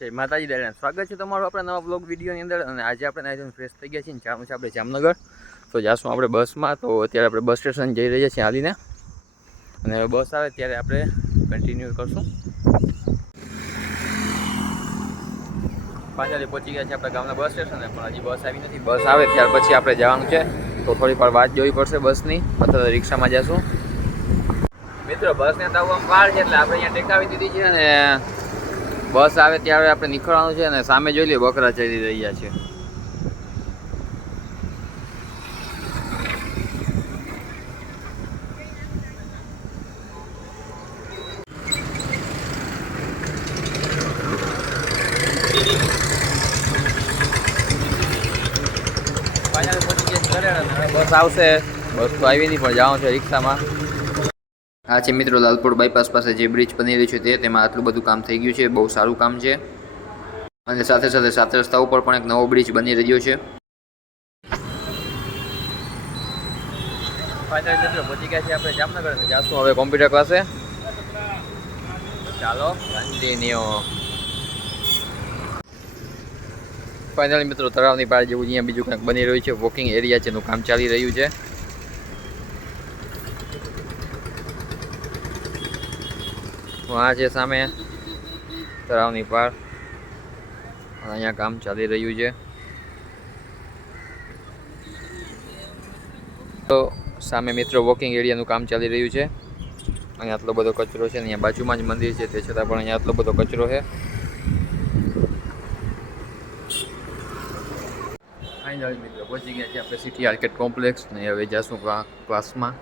જય માતાજી દયાના સ્વાગત છે તમારું આપણે નવા બ્લોગ વિડીયોની અંદર. અને આજે આપણે નાઈ ફ્રેશ થઈ ગયા છીએ ને જવાનું છે આપણે જામનગર. તો જાશું આપણે બસમાં. તો અત્યારે આપણે બસ સ્ટેશન જઈ રહ્યા છીએ હાલીને. અને બસ આવે ત્યારે આપણે કન્ટિન્યુ કરશું. પાછળ પહોંચી ગયા છે આપણા ગામના બસ સ્ટેશને, પણ હજી બસ આવી નથી. બસ આવે ત્યાર પછી આપણે જવાનું છે. તો થોડી વાર વાત જોવી પડશે બસની. અથવા રિક્ષામાં જશું. મિત્રો, બસને તો આમ વાર છે એટલે આપણે અહીંયા ટેકાવી દીધી છે અને બસ આવે ત્યારે આપણે નીકળવાનું છે અને સામે જોઈ લઈએ બકરા ચડી રહ્યા છે. બસ આવશે. બસ તો આવી નહીં, પણ જવાનું છે રિક્ષામાં. આ છે મિત્રો લાલપુર બાયપાસ પાસે જે બ્રિજ બની રહ્યું છે તે, તેમાં આટલું બધું કામ થઈ ગયું છે, બહુ સારું કામ છે. અને સાથે સાથે સાત રસ્તા ઉપર પણ એક નવો બ્રિજ બની રહ્યો છે. ફાઇનલ મિત્રો ગયા છે આપણે જામનગર ને જાશું હવે કોમ્પ્યુટર ક્લાસે ચાલો કન્ટિન્યુ ફાઇનલી મિત્રો, તળાવની પાર જેવું અહીંયા બીજું કંઈક બની રહ્યું છે વોકિંગ એરિયા છે, એનું કામ ચાલી રહ્યું છે. આ છે સામે તળાવની પાર. અહીંયા કામ ચાલી રહ્યું છે. તો સામે મિત્રો વોકિંગ એરિયાનું કામ ચાલી રહ્યું છે. અહીંયા આટલો બધો કચરો છે અહીંયા બાજુમાં જ મંદિર છે, તે છતાં પણ અહીંયા આટલો બધો કચરો છે. ફાઇનલી મિત્રો, પહોંચી ગયા છે આપણે સિટી આર્કેટ કોમ્પ્લેક્સ ને હવે જશું ક્લાસમાં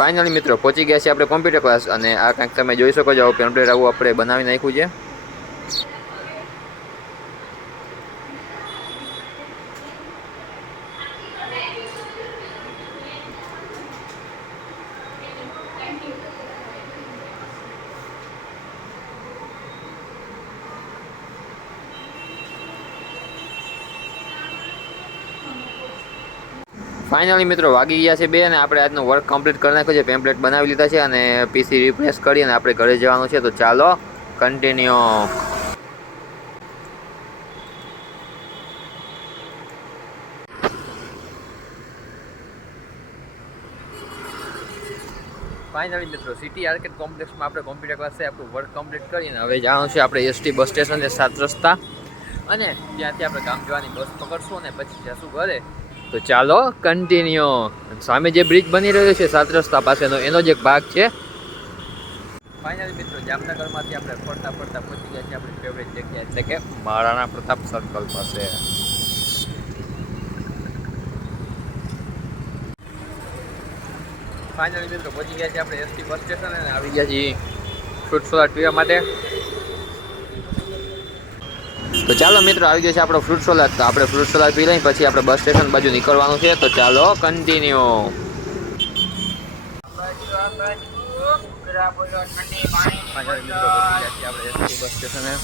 ફાઇનલી મિત્રો, પહોંચી ગયા છે આપણે કોમ્પ્યુટર ક્લાસ અને આ કંઈક તમે જોઈ શકો છો પેમ્પલેટ આવું આપણે બનાવી નાખ્યું છે. ફાઇનલી મિત્રો, વાગી ગયા છે બે અને આપણે આજનું વર્ક કમ્પ્લીટ કરી નાખ્યું છે. પેમ્પલેટ બનાવી લીધા છે અને પીસી રિપ્લેસ કરી અને આપણે ઘરે જવાનું છે. તો ચાલો કન્ટિન્યુ ફાઇનલી મિત્રો સિટી આર્કેટ કોમ્પ્લેક્સમાં આપણે કોમ્પ્યુટર ક્લાસે આપણું વર્ક કમ્પ્લીટ કરીને હવે જવાનું છે આપણે એસટી બસ સ્ટેશન સાત રસ્તા. અને ત્યાંથી આપણે ગામ જવાની બસ પકડશું અને પછી જશું ઘરે. તો ચાલો કન્ટિન્યુ સામે જે બ્રિજ બની રહ્યો છે, સાત રસ્તા પાસેનો, એનો જ એક ભાગ છે. ફાઇનલી મિત્રો, જામનગરમાંથી આપણે ફરતા ફરતા પહોંચી ગયા છે આપણી ફેવરેટ જગ્યા, એટલે કે મહારાણા પ્રતાપ સર્કલ પાસે. ફાઇનલી મિત્રો, પહોંચી ગયા છે આપણે એસટી બસ સ્ટેશન અને આવી ગયા છીએ ફ્રૂટ સલાડ પીવા માટે. તો ચાલો મિત્રો, આવી ગયો છે આપણો ફ્રૂટ સલાડ તો આપણે ફ્રૂટ સલાડ પી લઈએ, પછી આપણે બસ સ્ટેશન બાજુ નીકળવાનું છે. તો ચાલો કન્ટિન્યુ બસ સ્ટેશને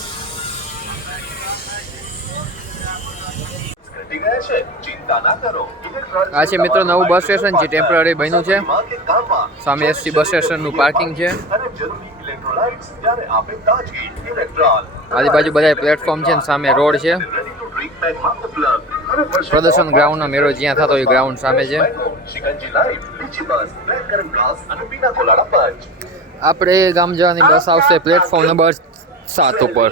ઘટી ગયા છે. ચિંતા ના કરો. આ છે મિત્રો નવું બસ સ્ટેશન જે ટેમ્પરરી બન્યું છે. સામે એસટી બસ સ્ટેશનનું પાર્કિંગ છે. અને જરૂરી ઇલેક્ટ્રોલાઇટ્સ ત્યારે આપે તાજગી ઇલેક્ટ્રોલ આજુબાજુ બધા પ્લેટફોર્મ છે ને સામે રોડ છે. પ્રદર્શન ગ્રાઉન્ડ ગ્રાઉન્ડનો મેળો જ્યાં થતો હોય ગ્રાઉન્ડ સામે છે. આપણે ગામ જવાની બસ આવશે. પ્લેટફોર્મ નંબર સાત ઉપર.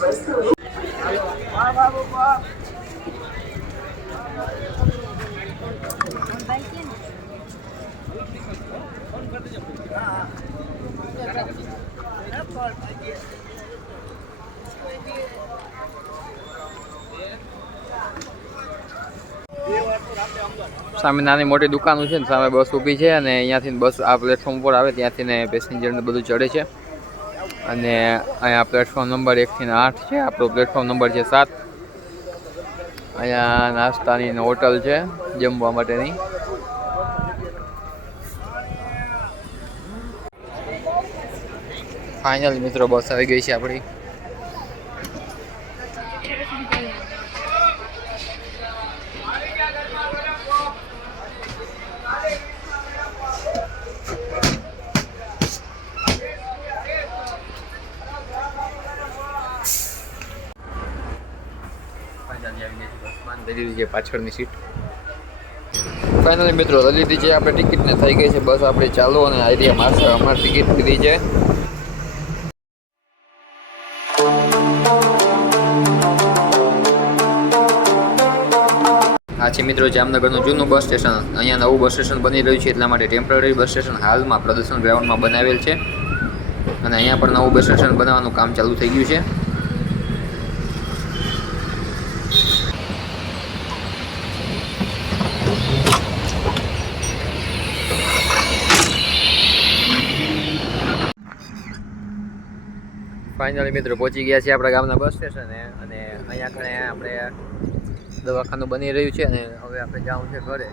વસ્તુઓ સામે નાની મોટી દુકાનો છે ને સામે બસ ઊભી છે અને અહીંયાથી બસ આ પ્લેટફોર્મ પર આવે ત્યાંથી ને પેસેન્જરને બધું ચડે છે. અને અહીંયા પ્લેટફોર્મ નંબર એકથી આઠ છે. આપણો પ્લેટફોર્મ નંબર છે સાત. અહીંયા નાસ્તાની હોટલ છે, જમવા માટેની. ફાઇનલ મિત્રો, બસ આવી ગઈ છે આપણી. છે. પાછળની સીટ. ફાઇનલી મિત્રો લઈ લીધી આપણે ટિકિટને થઈ ગઈ છે. બસ આપણે ચાલો અને આઈડિયા મારશે. અમારે ટિકિટ લીધી છે. આ છે મિત્રો, જામનગરનું જૂનું બસ સ્ટેશન. અહીંયા નવું બસ સ્ટેશન બની રહ્યું છે, એટલા માટે ટેમ્પરરી બસ સ્ટેશન હાલમાં પ્રદર્શન ગ્રાઉન્ડમાં બનાવેલ છે. અને અહીંયા પણ નવું બસ સ્ટેશન બનાવવાનું કામ ચાલુ થઈ ગયું છે. ફાઇનલી મિત્રો પહોંચી ગયા છે આપણા ગામના બસ સ્ટેશને અને અહીંયા આપણે દવાખાનું બની રહ્યું છે અને હવે આપણે જવું છે ઘરે.